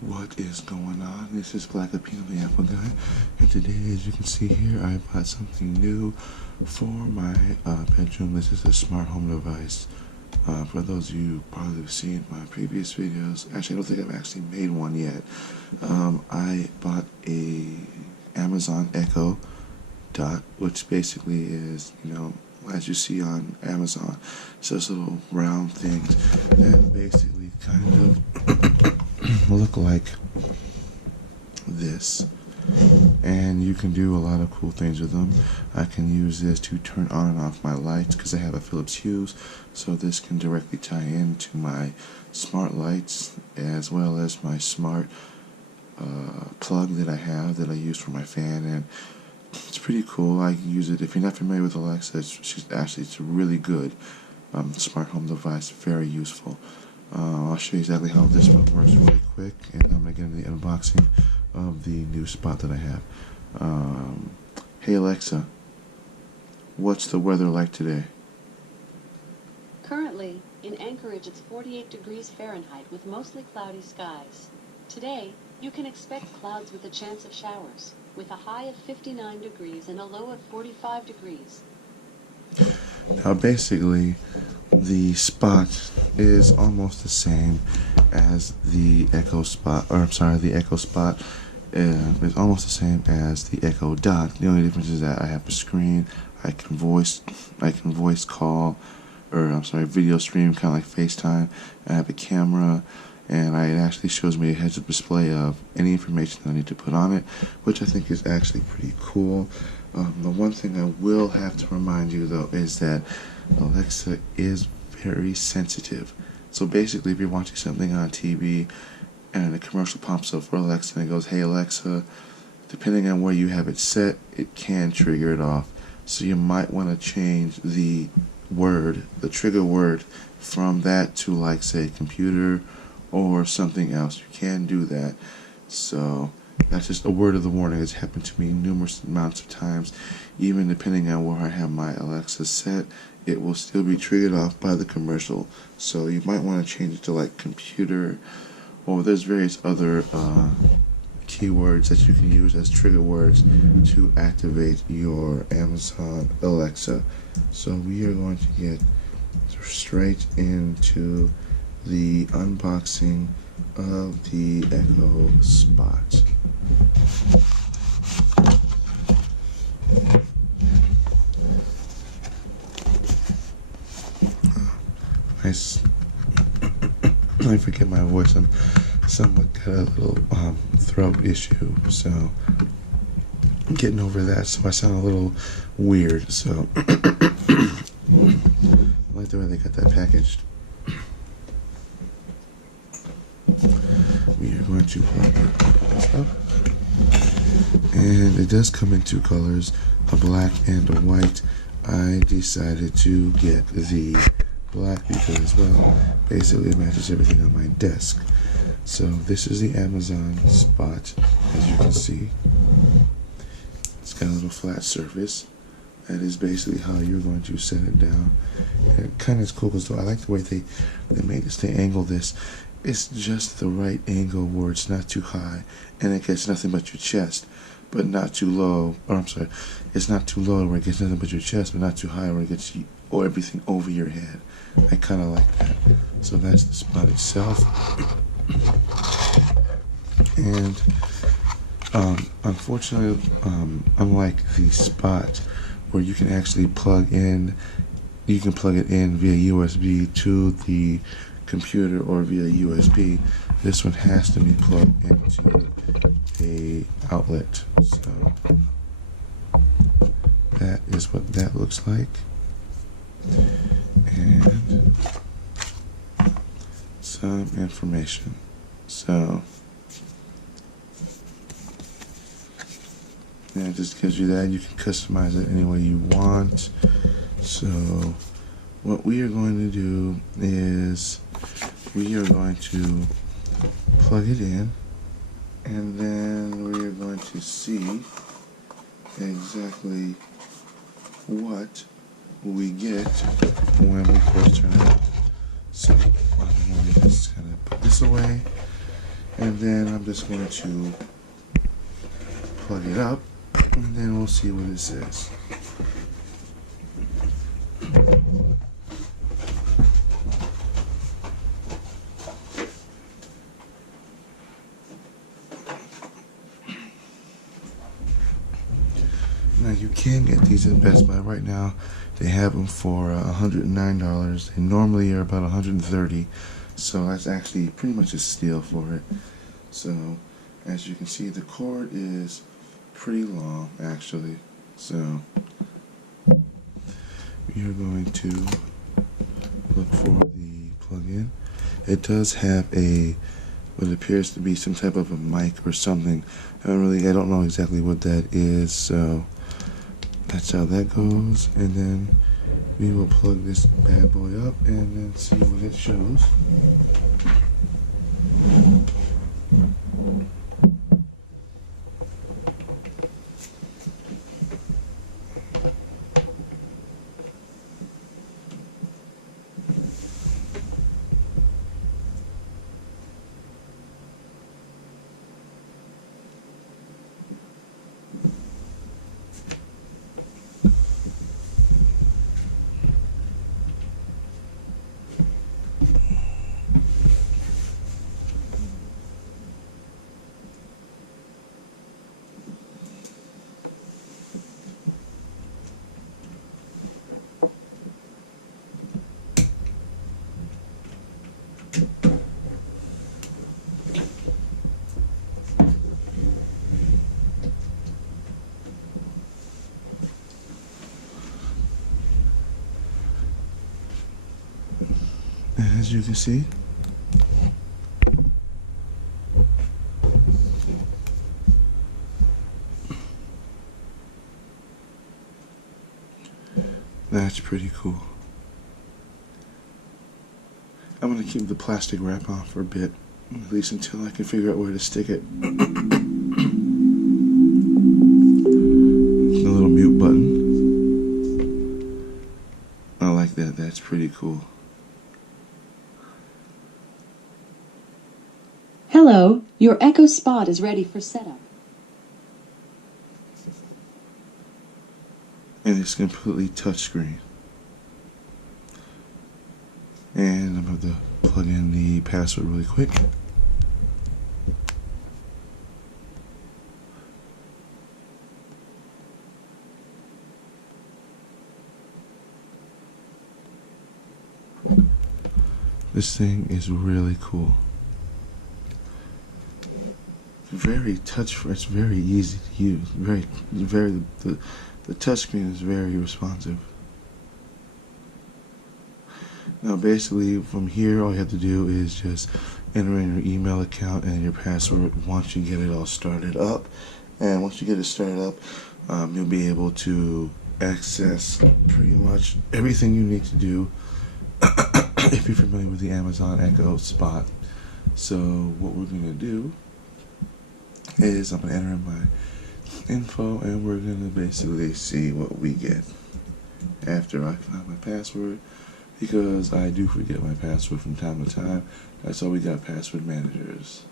What is going on? This is Black Appeal, the Apple Guy, and today, as you can see here, I bought something new for my bedroom. This is a smart home device. For those of you who probably have seen my previous videos, actually I don't think I've actually made one yet. I bought a Amazon Echo Dot, which basically is, as you see on Amazon, it's those little round things that basically kind of look like this, and you can do a lot of cool things with them. I can use this to turn on and off my lights because I have a Philips Hue, so this can directly tie into my smart lights as well as my smart plug that I use for my fan, and it's pretty cool. I use it. If you're not familiar with Alexa, it's a really good smart home device, very useful. I'll show you exactly how this one works really quick, and I'm going to get into the unboxing of the new spot that I have. Hey Alexa, what's the weather like today? Currently, in Anchorage it's 48 degrees Fahrenheit with mostly cloudy skies. Today, you can expect clouds with a chance of showers, with a high of 59 degrees and a low of 45 degrees. Now basically, the Spot is almost the same as the Echo Spot, the Echo Spot is almost the same as the Echo Dot. The only difference is that I have a screen, I can voice call, video stream, kind of like FaceTime. I have a camera, and it actually shows me a heads-up display of any information that I need to put on it, which I think is actually pretty cool. The one thing I will have to remind you, though, is that Alexa is very sensitive. So basically, if you're watching something on TV and a commercial pops up for Alexa and it goes, "Hey Alexa," depending on where you have it set, it can trigger it off. So you might want to change the trigger word from that to, like, say, computer or something else. You can do that. So that's just a word of the warning. It's happened to me numerous amounts of times. Even depending on where I have my Alexa set, it will still be triggered off by the commercial. So you might want to change it to, like, computer, or there's various other keywords that you can use as trigger words to activate your Amazon Alexa. So we are going to get straight into the unboxing of the Echo Spot. Nice. I forget my voice. I'm somewhat got a little throat issue, so I'm getting over that. So I sound a little weird. So I like the way they got that packaged. We are going to plug it up, and it does come in two colors, a black and a white. I decided to get the black because, well, basically it matches everything on my desk. So this is the Amazon Spot, as you can see. It's got a little flat surface. That is basically how you're going to set it down. And it kind of is cool because I like the way they made this. They angle this. It's just the right angle where it's not too high and it gets nothing but your chest, but not too low. It's not too low where it gets nothing but your chest, but not too high where it gets everything over your head. I kind of like that. So that's the Spot itself. And unfortunately, unlike the Spot, where you can actually plug it in via USB to the computer or via USB, this one has to be plugged into a outlet. So that is what that looks like. And some information. So yeah, it just gives you that. You can customize it any way you want. So what we are going to do is we are going to plug it in, and then we are going to see exactly what we get when we first turn it on. So I'm going to just kind of put this away, And then I'm just going to plug it up, and then we'll see what it says. Now you can get these at Best Buy right now. They have them for $109. They normally are about $130, so that's actually pretty much a steal for it. So as you can see, the cord is pretty long actually. So we are going to look for the plug-in. It does have what appears to be some type of a mic or something. I don't know exactly what that is, so that's how that goes. And then we will plug this bad boy up and then see what it shows. As you can see, that's pretty cool. I'm going to keep the plastic wrap on for a bit, at least until I can figure out where to stick it. The little mute button. I like that, that's pretty cool. Hello, your Echo Spot is ready for setup. And it's completely touchscreen. And I'm about to plug in the password really quick. This thing is really cool. It's very easy to use. The touchscreen is very responsive. Now basically from here all you have to do is just enter in your email account and your password once you get it all started up. And once you get it started up, you'll be able to access pretty much everything you need to do if you're familiar with the Amazon Echo Spot. So what we're going to do is I'm going to enter in my info and we're going to basically see what we get after I find my password, because I do forget my password from time to time. That's why we got password managers.